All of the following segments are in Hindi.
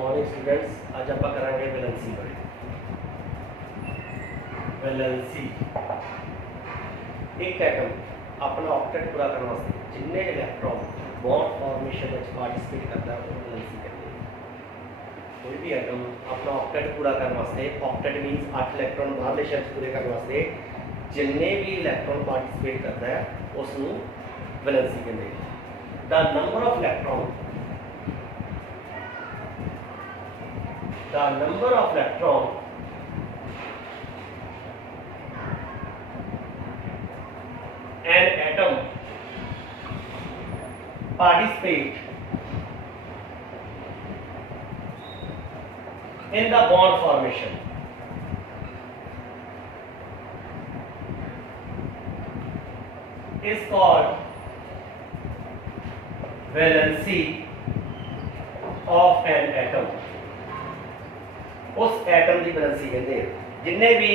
मॉर्निंग स्टूडेंट्स, आज आप करांगे वैलेंसी पर। वैलेंसी एक एटम अपना ऑक्टेट पूरा करने वास्ते जिन्ने इलैक्ट्रॉन बॉन्ड फॉर्मेशन में पार्टिसिपेट करता है वो वैलेंसी कहते हैं। कोई भी एटम अपना ऑक्टेट पूरा करने वास्ते, ऑक्टेट मींस 8 इलैक्ट्रॉन बाहरले शेल्स पूरे करने वास्ते जिन्ने भी इलैक्ट्रॉन पार्टिसिपेट करता है उसनू वैलेंसी कहते हैं। The number of electron an atom participate in the bond formation is called valency of an atom। उस एटम की वैलेंसी कहते हैं जिन्ने भी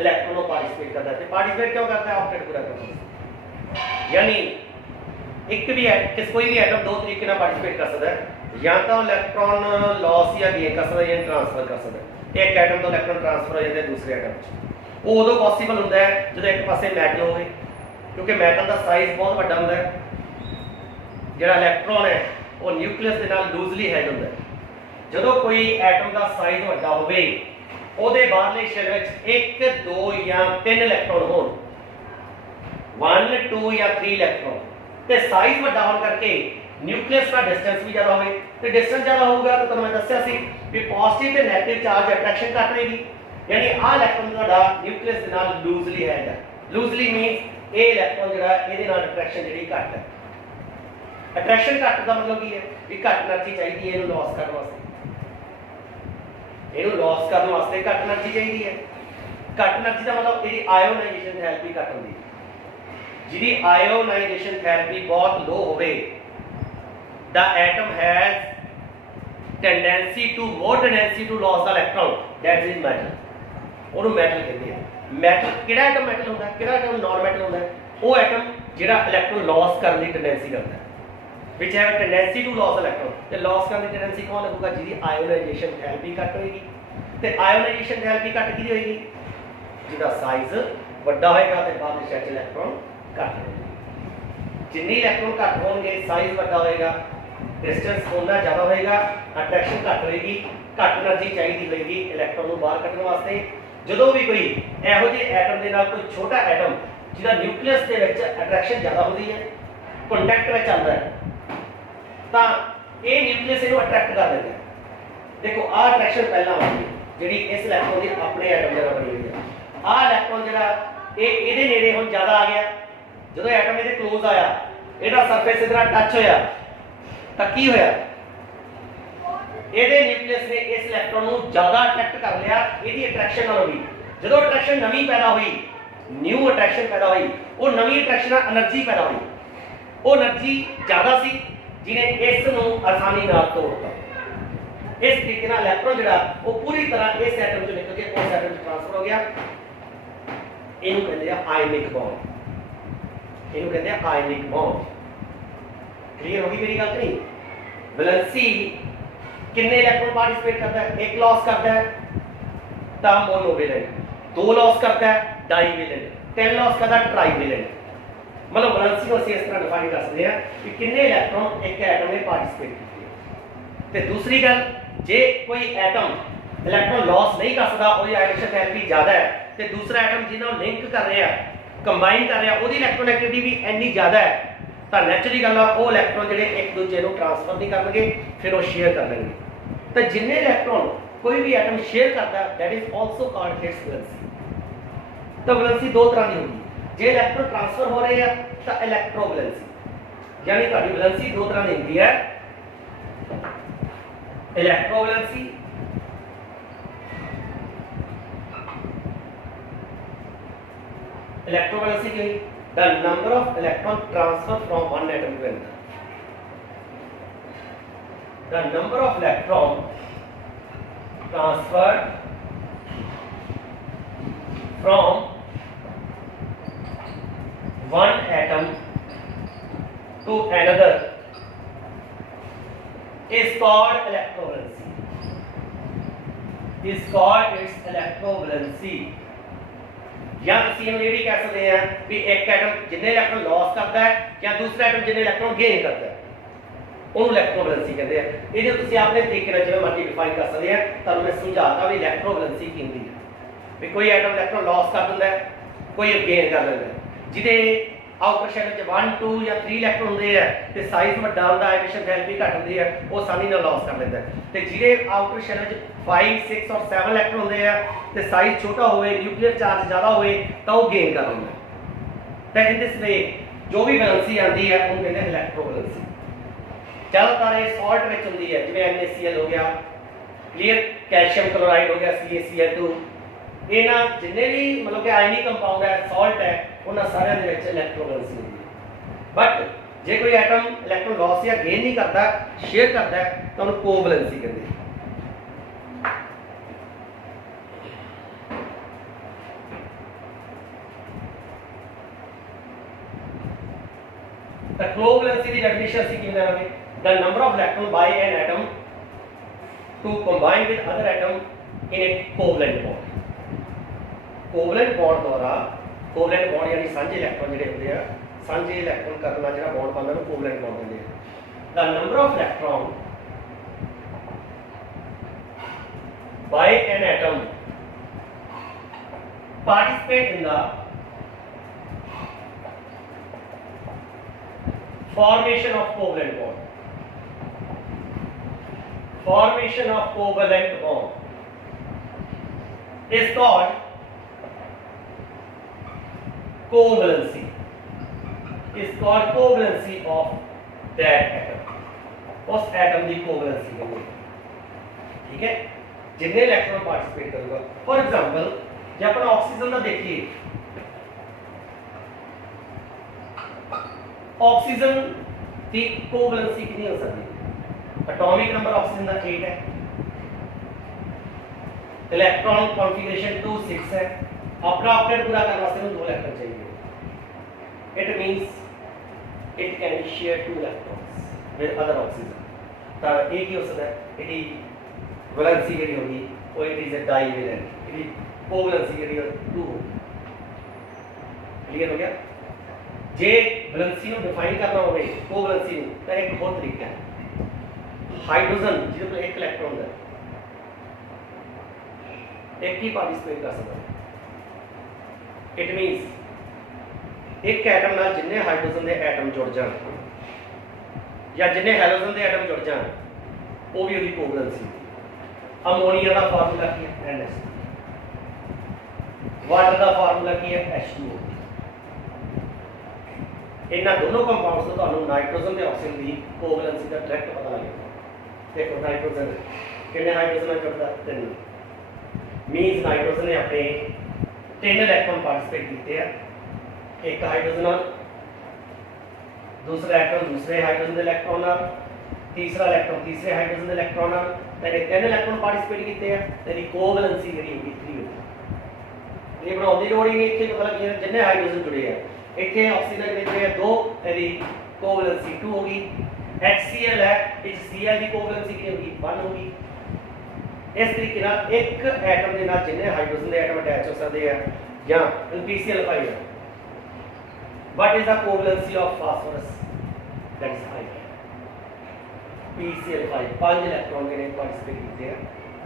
इलेक्ट्रॉन पार्टिसिपेट करता है। पार्टिसिपेट क्यों करता है? ऑक्टेट पूरा करने वास्ते। यानी एक भी कोई भी एटम दो तरीके से पार्टिसिपेट कर सकता है, या तो इलेक्ट्रॉन लॉस या गेन कर सकता है या ट्रांसफर कर सकता है। एक एटम तो इलेक्ट्रॉन ट्रांसफर हो जाता है दूसरे एटम च। वो उदों पॉसीबल होता है जो एक पासे मैटल होवे, क्योंकि मैटल का साइज बहुत बड़ा होता है। जो इलेक्ट्रॉन है वो न्यूक्लियस के नाल लूजली हैड होता है। जो कोई एटम का साइज वड्डा होवे ਉਹਦੇ ਬਾਹਰਲੇ ਸ਼ੈਲ ਵਿੱਚ 1 2 ਜਾਂ 3 ਇਲੈਕਟ੍ਰੋਨ ਹੋਣ, 1 2 ਜਾਂ 3 ਇਲੈਕਟ੍ਰੋਨ, ਤੇ ਸਾਈਜ਼ ਵੱਡਾ ਹੋਣ ਕਰਕੇ ਨਿਊਕਲੀਅਸ ਦਾ ਡਿਸਟੈਂਸ ਵੀ ਜ਼ਿਆਦਾ ਹੋਵੇ। ਤੇ ਡਿਸਟੈਂਸ ਜ਼ਿਆਦਾ ਹੋਊਗਾ ਤਾਂ ਤੁਹਾਨੂੰ ਮੈਂ ਦੱਸਿਆ ਸੀ ਵੀ ਪੋਜ਼ਿਟਿਵ ਤੇ ਨੈਗੇਟਿਵ ਚਾਰਜ ਅਟਰੈਕਸ਼ਨ ਘੱਟ ਰਹੇਗੀ। ਯਾਨੀ ਆਹ ਇਲੈਕਟ੍ਰੋਨ ਤੁਹਾਡਾ ਨਿਊਕਲੀਅਸ ਦੇ ਨਾਲ ਲੂਜ਼ਲੀ ਹੈਡ ਹੈ। ਲੂਜ਼ਲੀ ਮੀਨਸ ਇਹ ਇਲੈਕਟ੍ਰੋਨ ਜਿਹੜਾ ਇਹਦੇ ਨਾਲ ਅਟਰੈਕਸ਼ਨ ਜਿਹੜੀ ਘੱਟ ਹੈ। ਅਟਰੈਕਸ਼ਨ ਘੱਟ ਦਾ ਮਤਲਬ ਕੀ ਹੈ ਵੀ ਘੱਟ એનર્ਜੀ ਚਾਹੀਦੀ ਹੈ ਇਹਨੂੰ ਲਾਸ ਕਰਨ ਵਾਸਤੇ। ਇਹਨੂੰ ਲਾਸ ਕਰਨ ਵਾਸਤੇ ਘੱਟ એનર્ਜੀ ਚਾਹੀਦੀ ਹੈ। ਘੱਟ એનર્ਜੀ ਦਾ ਮਤਲਬ ਇਹਦੀ ਆਇਓਨਾਈਜੇਸ਼ਨ ਥੈਰੇਪੀ ਘੱਟ ਹੁੰਦੀ ਹੈ। ਜਿਹਦੀ ਆਇਓਨਾਈਜੇਸ਼ਨ ਥੈਰੇਪੀ ਬਹੁਤ ਲੋ ਹੋਵੇ, the atom has tendency to lose the electron, that is metal। ਉਹਨੂੰ ਮੈਟਲ ਕਹਿੰਦੇ ਆ। ਮੈਟਲ ਕਿਹੜਾ ਐਟਮ ਮੈਟਲ ਹੁੰਦਾ ਹੈ, ਕਿਹੜਾ ਐਟਮ ਨਾਨ ਮੈਟਲ ਹੁੰਦਾ ਹੈ? ਉਹ ਐਟਮ ਜਿਹੜਾ ਇਲੈਕਟ੍ਰੋਨ ਲਾਸ ਕਰਨ ਦੀ ਟੈਂਡੈਂਸੀ ਕਰਦਾ ਹੈ, which have a tendency to lose electron। ਤੇ ਲਾਸ ਕਰਨ ਦੀ ਟੈਂਡੈਂਸੀ ਕੌਣ ਲੱਗੂਗਾ? ਜਿਹਦੀ ਆਇਓਨਾਈਜੇਸ਼ਨ ਥੈਰੇਪੀ ਘੱਟ ਹੋਏਗੀ। ਤੇ ਆਇਓਨਾਈਜੇਸ਼ਨ ਥੈਰੇਪੀ ਘੱਟ ਕਿਹਦੀ ਹੋਏਗੀ? ਜਿਹਦਾ ਸਾਈਜ਼ ਵੱਡਾ ਹੋਏਗਾ ਤੇ ਬਾਹਰਲੇ ਸ਼ੈਲ 'ਚ ਇਲੈਕਟ੍ਰੋਨ ਘੱਟ ਹੋਣਗੇ। ਜਿੰਨੇ ਇਲੈਕਟ੍ਰੋਨ ਘੱਟ ਹੋਣਗੇ ਸਾਈਜ਼ ਵੱਡਾ ਹੋਏਗਾ, डिस्टेंस होना ज़्यादा होएगा, अट्रैक्शन घट होएगी, घट एनर्जी चाहिए होएगी इलैक्ट्रॉन को बाहर कढ़ने वास्ते। जो भी कोई इहो जे एटम के नाल कोई छोटा एटम जिहदा न्यूक्लियस के विच अट्रैक्शन ज़्यादा होती है, कॉन्टैक्ट में आता है, तो ये न्यूक्लियस इहनूं अट्रैक्ट कर देता है। देखो आ अट्रैक्शन पहला होगी जिहड़ी इस इलैक्ट्रॉन की अपने एटम जरा बनी हुई है। आ इलैक्ट्रॉन जिहड़ा ये नेड़े हुण ज़्यादा आ गया, जो एटम ये क्लोज आया, इहदा सरफेस इहदे नाल टच होया ਤਾਂ ਕੀ ਹੋਇਆ? ਇਹਦੇ ਨਿਊਕਲੀਅਸ ਨੇ ਇਸ ਇਲੈਕਟ੍ਰੋਨ ਨੂੰ ਜ਼ਿਆਦਾ ਅਟਰੈਕਟ ਕਰ ਲਿਆ। ਇਹਦੀ ਅਟਰੈਕਸ਼ਨ ਨਾਲ ਹੋਈ, ਜਦੋਂ ਅਟਰੈਕਸ਼ਨ ਨਵੀਂ ਪੈਦਾ ਹੋਈ, ਨਿਊ ਅਟਰੈਕਸ਼ਨ ਪੈਦਾ ਹੋਈ, ਉਹ ਨਵੀਂ ਅਟਰੈਕਸ਼ਨ ਨਾਲ એનર્ਜੀ ਪੈਦਾ ਹੋਈ। ਉਹ એનર્ਜੀ ਜ਼ਿਆਦਾ ਸੀ ਜਿਹਨੇ ਇਸ ਨੂੰ ਆਸਾਨੀ ਨਾਲ ਤੋੜਤਾ। ਇਸ ਤਰੀਕੇ ਨਾਲ ਇਲੈਕਟ੍ਰੋਨ ਜਿਹੜਾ ਉਹ ਪੂਰੀ ਤਰ੍ਹਾਂ ਇਸ ਐਟਮ ਚੋਂ ਨਿਕਲ ਕੇ ਉਸ ਐਟਮ 'ਚ ਟ੍ਰਾਂਸਫਰ ਹੋ ਗਿਆ। ਇਹਨੂੰ ਕਹਿੰਦੇ ਆ ਆਇਨਿਕ ਬੌਂਡ। ਇਹਨੂੰ ਕਹਿੰਦੇ ਆ ਆਇਨਿਕ ਬੌਂਡ। क्लियर होगी मेरी गल नहीं? वैलेंसी कितने इलेक्ट्रॉन पार्टिसिपेट करता है? एक लॉस करता है तो मोनोवेलेंट, 2 लॉस करता है डाईवेलेंट, 3 लॉस करता है ट्राईवेलेंट। मतलब वैलेंसी को ਅਸੀਂ ਇਸ ਤਰ੍ਹਾਂ डिफाइन कर सकते हैं कि कितने इलेक्ट्रॉन एक एटम ने पार्टिसिपेट किए। ਤੇ दूसरी गल, जे कोई एटम इलेक्ट्रॉन लॉस नहीं कर सकता, ਉਹਦੀ ਆਇਓਨਾਈਜੇਸ਼ਨ ਥੈਰੇਪੀ ਜ਼ਿਆਦਾ ਹੈ, ਤੇ दूसरा एटम ਜਿਹਨਾਂ ਨੂੰ ਲਿੰਕ ਕਰ ਰਿਹਾ, ਕੰਬਾਈਨ ਕਰ ਰਿਹਾ, ਉਹਦੀ ਇਲੈਕਟ੍ਰੋਨ ਐਕਟੀਵਿਟੀ ਵੀ ਇੰਨੀ ਜ਼ਿਆਦਾ ਹੈ, ਤਾਂ ਨੈਚੁਰਲੀ ਗੱਲ ਆ ਉਹ ਇਲੈਕਟ੍ਰੋਨ ਜਿਹੜੇ ਇੱਕ ਦੂਜੇ ਨੂੰ ਟ੍ਰਾਂਸਫਰ ਨਹੀਂ ਕਰਨਗੇ, ਫਿਰ ਉਹ ਸ਼ੇਅਰ ਕਰ ਲੈਣਗੇ। ਤਾਂ ਜਿੰਨੇ ਇਲੈਕਟ੍ਰੋਨ ਕੋਈ ਵੀ ਐਟਮ ਸ਼ੇਅਰ ਕਰਦਾ, that is also called its valency. ਤਾਂ ਵੈਲੈਂਸੀ ਦੋ ਤਰ੍ਹਾਂ ਦੀ ਹੁੰਦੀ ਹੈ। ਜੇ ਇਲੈਕਟ੍ਰੋਨ ਟ੍ਰਾਂਸਫਰ ਹੋ ਰਹੇ ਆ ਤਾਂ ਇਲੈਕਟ੍ਰੋਵੈਲੈਂਸੀ, ਯਾਨੀ ਤੁਹਾਡੀ ਵੈਲੈਂਸੀ ਦੋ ਤਰ੍ਹਾਂ ਦੀ ਹੁੰਦੀ ਹੈ, ਇਲੈਕਟ੍ਰੋਵੈਲੈਂਸੀ इलेक्ट्रोवैलेंसी की the number of electron transfer from one atom to another, the number of electron transferred from one atom to another is called electrovalency। is called its electrovalency। या ਤੁਸੀਂ ਇਹ ਵੀ ਕਹਿ ਸਕਦੇ ਆ ਵੀ ਇੱਕ ਐਟਮ ਜਿੰਨੇ ਇਲੈਕਟ੍ਰੋਨ ਲਾਸ ਕਰਦਾ ਹੈ ਜਾਂ ਦੂਸਰਾ ਐਟਮ ਜਿੰਨੇ ਇਲੈਕਟ੍ਰੋਨ ਗੇਨ ਕਰਦਾ ਹੈ ਉਹਨੂੰ ਇਲੈਕਟ੍ਰੋਵੈਲੈਂਸੀ ਕਹਿੰਦੇ ਆ। ਇਹਦੇ ਤੁਸੀਂ ਆਪਣੇ ਤਰੀਕੇ ਨਾਲ ਜਿਵੇਂ ਮਰਜ਼ੀ ਡਿਫਾਈਨ ਕਰ ਸਕਦੇ ਆ। ਤੁਹਾਨੂੰ ਮੈਂ ਸਮਝਾਤਾ ਵੀ ਇਲੈਕਟ੍ਰੋਵੈਲੈਂਸੀ ਕੀ ਹੁੰਦੀ ਹੈ ਵੀ ਕੋਈ ਐਟਮ ਇਲੈਕਟ੍ਰੋਨ ਲਾਸ ਕਰ ਦਿੰਦਾ ਹੈ, ਕੋਈ ਗੇਨ ਕਰ ਲੈਂਦਾ ਹੈ। ਜਿਹਦੇ ਆਊਟਰ ਸ਼ੈਲ ਵਿੱਚ 1 2 ਜਾਂ 3 ਇਲੈਕਟ੍ਰੋਨ ਹੁੰਦੇ ਆ ਤੇ ਸਾਈਜ਼ ਵੱਡਾ ਹੁੰਦਾ ਹੈ, ਐਮਿਸ਼ਨ ਥੈਰੇਪੀ ਘੱਟ ਹੁੰਦੀ ਹੈ, ਉਹ ਆਸਾਨੀ ਨਾਲ ਲਾਸ ਕਰ ਲੈਂਦਾ ਹੈ। ਤੇ ਜਿਹਦੇ ਆਊਟਰ ਸ਼ੈਲ ਵਿੱਚ 5 6 ਔਰ 7 ਇਲੈਕਟ੍ਰੋਨ ਹੁੰਦੇ ਆ ਤੇ ਸਾਈਜ਼ ਛੋਟਾ ਹੋਵੇ, ਨਿਊਕਲੀਅਰ ਚਾਰਜ ਜ਼ਿਆਦਾ ਹੋਵੇ ਤਾਂ ਉਹ ਗੇਨ ਕਰ ਲੈਂਦਾ ਹੈ। ਤਾਂ ਇਨ ਦਿਸ ਵੇ ਜੋ ਵੀ ਵੈਲੈਂਸੀ ਆਉਂਦੀ ਹੈ ਉਹਨੂੰ ਕਹਿੰਦੇ ਇਲੈਕਟ੍ਰੋਵੈਲੈਂਸੀ। ਜ਼ਿਆਦਾਤਰ ਇਹ ਸਾਲਟ ਵਿੱਚ ਹੁੰਦੀ ਹੈ, ਜਿਵੇਂ NaCl ਹੋ ਗਿਆ, ਕਲੀਅਰ, ਕੈਲਸ਼ੀਅਮ ਕਲੋਰਾਈਡ ਹੋ ਗਿਆ CaCl2। ਇਹਨਾਂ ਜਿੰਨੇ ਵੀ ਮਤਲਬ ਕਿ ਆਇਨੀ ਕੰਪਾਊਂਡ ਹੈ, ਸਾਲਟ ਹੈ, ਉਹਨਾਂ ਸਾਰਿਆਂ ਦੇ ਵਿੱਚ ਇਲੈਕਟ੍ਰੋਵੈਲੈਂਸੀ ਹੁੰਦੀ ਹੈ। ਬਟ ਜੇ ਕੋਈ ਐਟਮ ਇਲੈਕਟ੍ਰੋਨ ਲਾਸ ਜਾਂ ਗੇਨ ਨਹੀਂ ਕਰਦਾ, ਸ਼ੇਅਰ ਕਰਦਾ ਹੈ, ਤਾਂ ਉਹਨੂੰ ਕੋਵੈਲੈਂਸੀ ਕਹਿੰਦੇ ਆ। The covalence की definition ਅਸੀਂ ਕਿਵੇਂ ਦੇਵਾਂਗੇ? The number of electron by an atom to combine with other atom in a covalent bond। covalent bond ਦੁਆਰਾ, covalent bond यानी ਸਾਂਝੇ ਇਲੈਕਟ੍ਰੋਨ ਜਿਹੜੇ ਹੁੰਦੇ ਆ, ਸਾਂਝੇ ਇਲੈਕਟ੍ਰੋਨ ਕਰਨ ਨਾਲ ਜਿਹੜਾ ਬੌਂਡ ਬਣਦਾ ਉਹਨੂੰ covalent bond ਕਹਿੰਦੇ ਆ। The number of electron by an atom participate in the formation of covalent bond। Formation of covalent bond is called covalency। Is called covalency of that atom। उस एटम की कोवैलेंसी कहते हैं। ठीक है, जितने इलेक्ट्रॉन पार्टिसिपेट करेगा। फॉर एग्जांपल जब अपन ऑक्सीजन का देखिए, ऑक्सीजन की कोवैलेंसी कितनी हो सकती है? एटॉमिक नंबर ऑक्सीजन का 8 है, इलेक्ट्रॉन कॉन्फ़िगरेशन 2 6 है। अपना ऑक्टेट पूरा करने वास्ते 2 इलेक्ट्रॉन चाहिए। It means it can share 2 electrons with other oxygen. तो एक ही हो सकता है, इटी वैलेंसी ਜਿਹੜੀ ਹੋगी वो इट इज अ डाईवैलेंट, इटी कोवैलेंसी ਜਿਹੜੀ 2 होगी। क्लियर हो गया? जे वैलेंसी ਨੂੰ डिफाइन करना होवे कोवैलेंसी ਨੂੰ ਤਾਂ एक ਹੋਰ तरीका है। हाइड्रोजन ਜਿਹਦੇ ਕੋਲ 1 इलेक्ट्रॉन है, एक ही पार्टिसिपेट कर सकता है। इट मींस एक एटम नाल जिन्ने हाइड्रोजन के एटम जुड़ जान या जिन्ने हैलोजन के एटम जुड़ जान वो भी उसकी कोवैलेंसी। अमोनिया का फार्मूला की है NH, वाटर का फार्मूला की है H2O। इन्हां दोनों कंपाउंड्स तो तुहानूं नाइट्रोजन ते ऑक्सीजन की कोवैलेंसी का डायरेक्ट पता लग जाएगा। देखो नाइट्रोजन कितने हाइड्रोजन जुड़दा? 3। मींस नाइट्रोजन ने अपने 3 इलेक्ट्रॉन पार्टिसिपेट किए हैं। एक हाइड्रोजन नाल, दूसरा इलेक्ट्रॉन दूसरे हाइड्रोजन के इलेक्ट्रॉन नाल, तीसरा इलेक्ट्रॉन तीसरे हाइड्रोजन के इलेक्ट्रॉन नाल, तो 3 इलेक्ट्रॉन पार्टिसिपेट किए हैं। तेरी कोवैलेंसी जी होगी 3 होगी। ये बनाने की लोड़ ही नहीं, इतने पता लग गया जिन्ने हाइड्रोजन जुड़े हैं। इतने ऑक्सीजन के 2, तेरी कोवैलेंसी 2 होगी। HCl है, इस Cl की कोवैलेंसी कितनी होगी? 1 होगी। इस तरीके नाल एक एटम के नाल जिन्ने हाइड्रोजन के एटम अटैच हो सकते हैं या PCl5 है। What is the covalency of phosphorus? That is 5। PCl5 5 electron के पार्टिसिपेट करते हैं,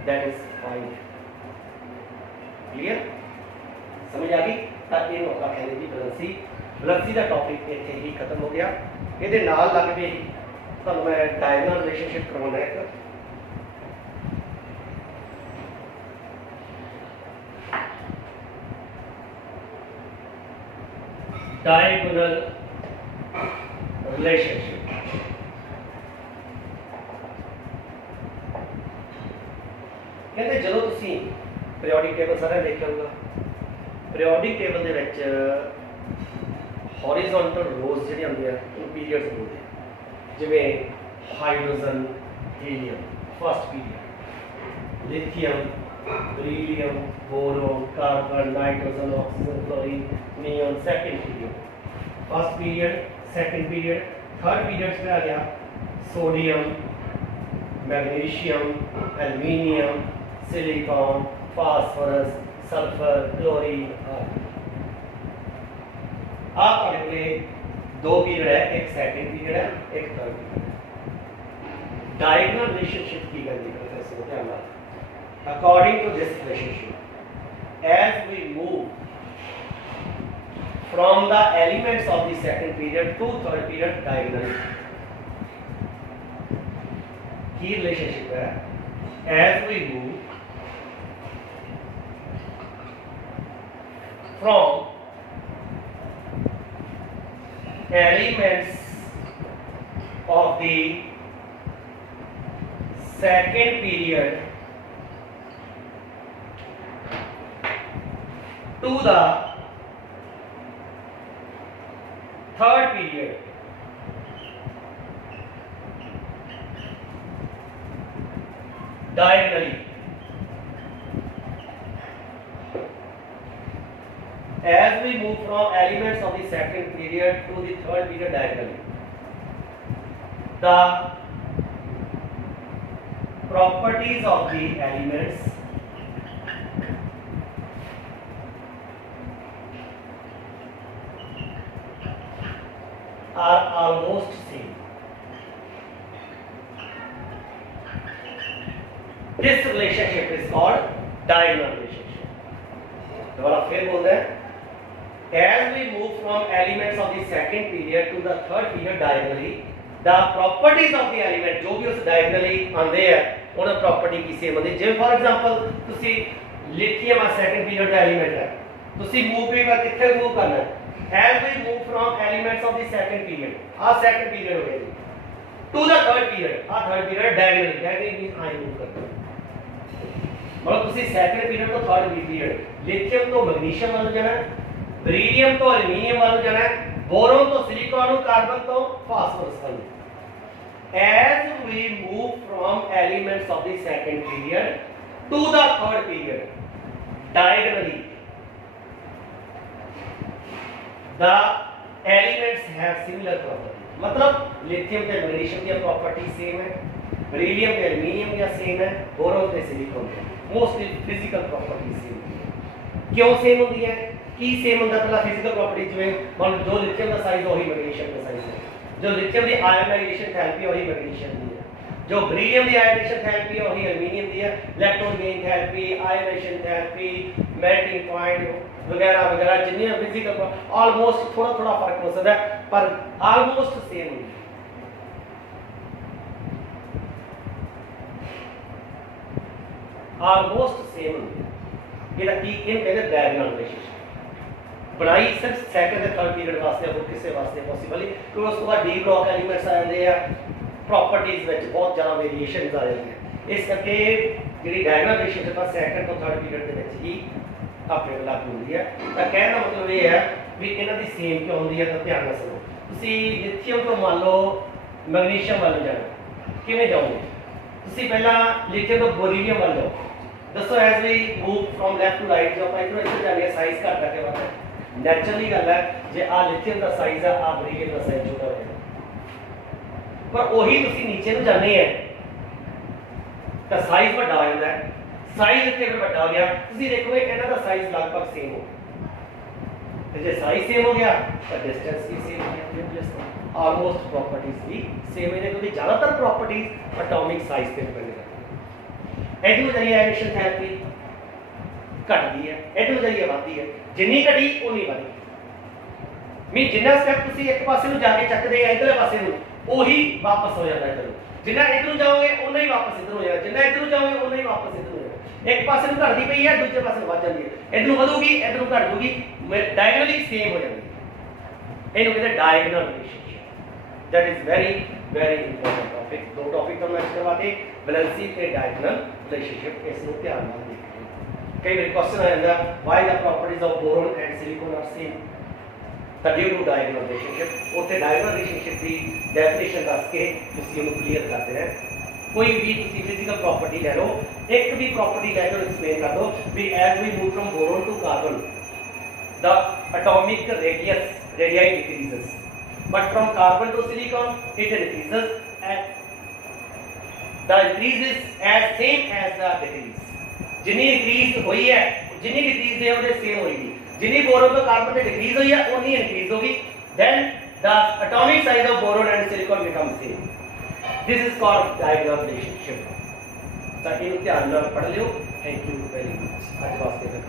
that is 5। क्लियर? समझ आ गई? ताकि ये होगा एनर्जी वैलेंसी। वैलेंसी का टॉपिक इतने ही खत्म हो गया। ये नाल लग पे तुहानूं मैं डायगोनल रिलेशनशिप करवाना है। डायगोनल रिलेशनशिप कहते जो तुसी पीरियोडिक टेबल सारे देखा होगा। पीरियोडिक टेबल के विच हॉरिजॉन्टल रोज जिहड़ी होंदियां उन्हें पीरियड्स बोलते हैं। जिवें hydrogen, helium first period, lithium, beryllium, boron, carbon, nitrogen, oxygen, chlorine, neon second period. First period, second period, third period में आ गया sodium, magnesium, aluminium, silicon, phosphorus, sulphur, chlorine. आपके दो पीरियड है, एक सेकंड पीरियड है, एक थर्ड पीरियड। डायगोनल रिलेशनशिप की गणना करते हैं ध्यान रखना। According to this relationship, as we move from the elements of the second period to third period diagonally, की relationship है, as we move from elements of the second period to the third period, diagonally, as we move from elements of the second period to the third period diagonally, the properties of the elements are almost same. This relationship is called diagonal relationship. दोबारा फिर बोलते हैं, as we move from elements of the second period to the third period diagonally, the properties of the element जो भी उस diagonally आंदे हैं उन property की सेम होती है। जिਵੇਂ for example तुसी लिथियम आ second period का element है, तुसी move भी कर कितने move करना है? As we move from elements of the second period, second period हो गया जी, to the third period, third period diagonally, diagonally means I move करते हैं। मतलब तुसी second period तो third period, लिथियम तो मैग्नीशियम वाला जाना है, बेरिलियम तो एल्युमिनियम वाला जाना है, बोरोन तो सिलिकॉन, कार्बन तो फास्फोरस वाला। As we move from elements of the second period to the third period, diagonally, the elements have similar properties. मतलब लिथियम के मैग्नीशियम की प्रॉपर्टी सेम है, बेरिलियम के एल्युमिनियम की सेम है, बोरोन के सिलिकॉन की मोस्टली फिजिकल प्रॉपर्टी सेम है। क्यों सेम होती है? की सेम होता है पहला फिजिकल प्रॉपर्टी जिਵੇਂ मान जो लिथियम का साइज वही मैग्नीशियम का साइज है, जो लिथियम की आयनाइजेशन थैलेपी वही मैग्नीशियम की है, जो बेरिलियम की आयनाइजेशन थैलेपी वही एल्युमिनियम की है, electron gain enthalpy, ionization enthalpy, melting point वगैरह वगैरह जितनी फिजिकल ऑलमोस्ट थोड़ा थोड़ा फर्क हो सकता है पर ऑलमोस्ट सेम है। ऑलमोस्ट सेम ਇਹਦਾ ਕੀ ਇਹਨੂੰ ਕਹਿੰਦੇ ਡਾਇਗੋਨਲ ਰਿਲੇਸ਼ਨਸ਼ਿਪ। ਬਣਾਈ ਸਿਰਫ ਸੈਕੰਡ ਤੇ ਥਰਡ ਪੀਰੀਅਡ ਵਾਸਤੇ, ਹੋਰ ਕਿਸੇ ਵਾਸਤੇ ਪੋਸੀਬਲ ਨਹੀਂ, ਕਿਉਂਕਿ ਉਸ ਤੋਂ ਬਾਅਦ ਡੀ ਬਲੌਕ ਐਲੀਮੈਂਟਸ ਆ ਜਾਂਦੇ ਆ, ਪ੍ਰੋਪਰਟੀਜ਼ ਵਿੱਚ ਬਹੁਤ ਜ਼ਿਆਦਾ ਵੇਰੀਏਸ਼ਨਸ ਆ ਜਾਂਦੀਆਂ। ਇਸ ਕਰਕੇ ਜਿਹੜੀ ਡਾਇਗੋਨਲ ਰਿਲੇਸ਼ਨਸ਼ਿਪ ਆ ਸੈਕੰਡ ਤੋਂ ਥਰਡ ਪੀਰੀਅਡ ਦੇ ਵਿੱਚ ਹੀ ਆਪਣੇ ਲਾਗੂ ਹੁੰਦੀ ਹੈ। ਤਾਂ ਕਹਿਣ ਦਾ ਮਤਲਬ ਇਹ ਹੈ ਵੀ ਇਹਨਾਂ ਦੀ ਸੇਮ ਕਿਉਂ ਹੁੰਦੀ ਹੈ, ਤਾਂ ਧਿਆਨ ਨਾਲ ਸੁਣੋ। ਤੁਸੀਂ ਲਿਥੀਅਮ ਤੋਂ ਮੰਨ ਲਓ ਮੈਗਨੀਸ਼ੀਅਮ ਵੱਲ ਜਾਣਾ, ਕਿਵੇਂ ਜਾਓਗੇ? ਤੁਸੀਂ ਪਹਿਲਾਂ ਲਿਥੀਅਮ ਤੋਂ ਬੋਰੀਲੀਅਮ ਵੱਲ ਜਾਓ। ਦੱਸੋ as we move from left to right, ਜੋ ਆਪਾਂ ਇੱਧਰੋਂ ਇੱਧਰ ਜਾਂਦੇ ਹਾਂ ਸਾਈਜ਼ ਘੱਟ ਕਰਕੇ ਵੱਧਦਾ। ਨੈਚੁਰਲੀ ਗੱਲ ਹੈ ਜੇ ਆ ਲਿਥੀਅਮ ਦਾ ਸਾਈਜ਼ ਆ, ਆ ਬੋਰੀਲੀਅਮ ਦਾ ਸਾਈਜ਼ ਛੋਟਾ ਹੋ ਜਾਏਗਾ। ਪਰ ਉਹੀ ਤੁਸੀਂ ਨੀਚੇ ਨੂੰ ਜਾਂਦੇ ਆ ਤਾਂ ਸਾਈਜ਼ ਵੱਡਾ ਹੋ ਜਾਂਦਾ ਹੈ। ਸਾਈਜ਼ ਇੱਥੇ ਫਿਰ ਵੱਡਾ ਹੋ ਗਿਆ, ਤੁਸੀਂ ਦੇਖੋਗੇ ਇਹਨਾਂ ਦਾ ਸਾਈਜ਼ ਲਗਭਗ ਸੇਮ ਹੋ। ਤੇ ਜੇ ਸਾਈਜ਼ ਸੇਮ ਹੋ ਗਿਆ ਤਾਂ ਡਿਸਟੈਂਸ ਵੀ ਸੇਮ ਹੋ ਗਿਆ, ਆਲਮੋਸਟ ਪ੍ਰੋਪਰਟੀਜ਼ ਵੀ ਸੇਮ ਹੈ, ਕਿਉਂਕਿ ਜ਼ਿਆਦਾਤਰ ਪ੍ਰੋਪਰਟੀਜ਼ ਐਟੋਮਿਕ ਸਾਈਜ਼ ਤੇ ਡਿਪੈਂਡ ਕਰਦੀਆਂ। ਇਹਨੂੰ ਜਾਈਏ ਐਡੀਸ਼ਨ ਥੈਰੇਪੀ ਘਟਦੀ ਹੈ, ਇਹਨੂੰ ਜਾਈਏ ਵਧਦੀ ਹੈ, ਜਿੰਨੀ ਘਟੀ ਉਨੀ ਵਧੀ। ਮੀਨ ਜਿੰਨਾ ਸਟੈਪ ਤੁਸੀਂ ਇੱਕ ਪਾਸੇ ਨੂੰ ਜਾ ਕੇ ਚੱਕਦੇ ਆ ਇਧਰਲੇ ਪਾਸੇ ਨੂੰ, ਉਹੀ ਵਾਪਸ ਹੋ ਜਾਂਦਾ ਇੱਧਰ ਨੂੰ। ਜਿੰਨਾ ਇੱਧਰ ਨੂੰ ਜਾਓਗੇ ਉਨਾ ਹੀ ਵਾਪਸ ਇੱਧਰ ਹੋ ਜਾਏਗਾ, ਜਿੰਨਾ ਇੱਧਰ ਨੂੰ ਜਾਓਗੇ ਉਨਾ ਹੀ ਵਾਪਸ ਇੱਧਰ ਹੋ ਜਾਏਗਾ। ਇੱਕ ਪਾਸੇ ਨੂੰ ਘਟਦੀ ਪਈ ਹੈ, ਦੂਜੇ ਪਾਸੇ ਨੂੰ ਵੱਧ ਜਾਂਦੀ ਹੈ, ਇੱਧਰ ਨੂੰ ਵਧੂਗੀ, ਇੱਧਰ ਨੂੰ ਘਟ ਜੂਗੀ, ਡਾਇਗੋਨਲੀ ਸੇਮ ਹੋ ਜਾਂਦੀ ਹੈ। ਇਹਨੂੰ ਕਹਿੰਦੇ diagonal relationship. That is very very important topic. दो टॉपिक तो मैं करवाते वैलेंसी के डायगोनल रिलेशनशिप, इसमें ध्यान में देखिए। कई बार क्वेश्चन आ जाता है why the properties of boron and silicon are same due to diagonal relationship. उसे डायगोनल रिलेशनशिप की डेफिनेशन दस के उसी को क्लियर करते हैं। कोई भी किसी फिजिकल प्रॉपर्टी ले लो, एक भी प्रॉपर्टी ले लो, एक्सप्लेन कर दो भी as we move from boron to carbon the atomic radius radii decreases, but from carbon to silicon it increases, and the increase is as same as the decrease। जिन्नी इंक्रीज हुई है, जिन्नी डिक्रीज है वो सेम होगी, जिन्नी बोरोन तो कार्बन से डिक्रीज हुई है उन्नी इंक्रीज होगी, then the atomic size of boron and silicon become same. This is called diagonal relationship. ताकि ध्यान नाल पढ़ लियो। Thank you very much. आज वास्ते तक